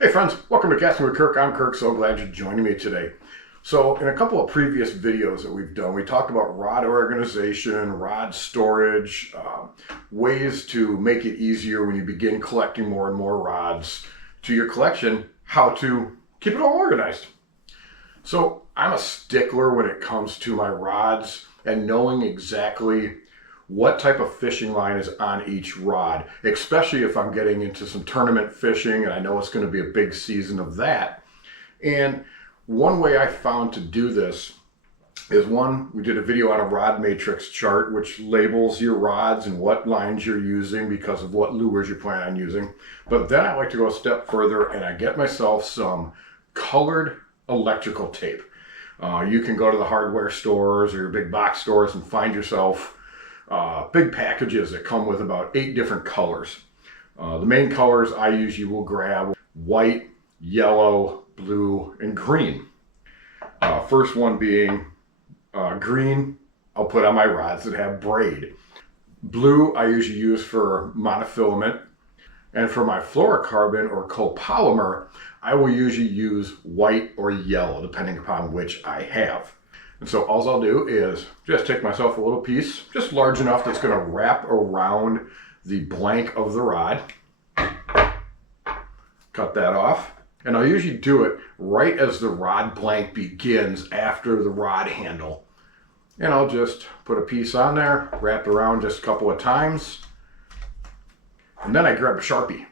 Hey friends, welcome to Casting with Kirk. I'm Kirk, so glad you're joining me today. So in a couple of previous videos that we've done, we talked about rod organization, rod storage, ways to make it easier when you begin collecting more and more rods to your collection, how to keep it all organized. So I'm a stickler when it comes to my rods and knowing exactly what type of fishing line is on each rod, especially if I'm getting into some tournament fishing and I know it's going to be a big season of that. And one way I found to do this is we did a video on a rod matrix chart, which labels your rods and what lines you're using because of what lures you plan on using. But then I like to go a step further and I get myself some colored electrical tape. You can go to the hardware stores or your big box stores and find yourself big packages that come with about 8 different colors. The main colors I usually will grab: white, yellow, blue, and green. First one being green, I'll put on my rods that have braid. Blue I usually use for monofilament. And for my fluorocarbon or copolymer, I will usually use white or yellow, depending upon which I have. And so all I'll do is just take myself a little piece, just large enough that's going to wrap around the blank of the rod. Cut that off. And I'll usually do it right as the rod blank begins after the rod handle. And I'll just put a piece on there, wrap it around just a couple of times. And then I grab a sharpie.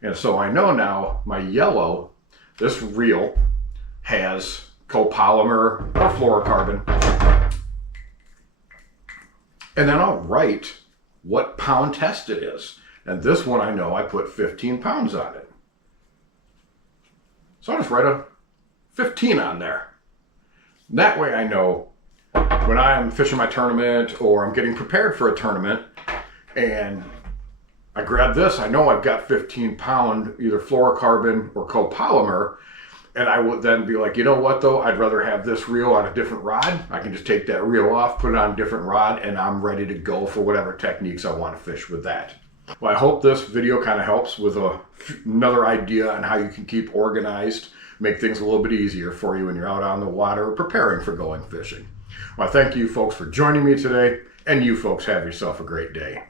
And so I know now my yellow, this reel has copolymer or fluorocarbon. And then I'll write what pound test it is. And this one I know I put 15 pounds on it. So I'll just write a 15 on there. That way I know when I'm fishing my tournament or I'm getting prepared for a tournament and I grab this, I know I've got 15 pound either fluorocarbon or copolymer. And I would then be like, you know what though, I'd rather have this reel on a different rod. I can just take that reel off, put it on a different rod, and I'm ready to go for whatever techniques I want to fish with that. Well, I hope this video kind of helps with another idea on how you can keep organized, make things a little bit easier for you when you're out on the water preparing for going fishing. Well, thank you folks for joining me today, and you folks have yourself a great day.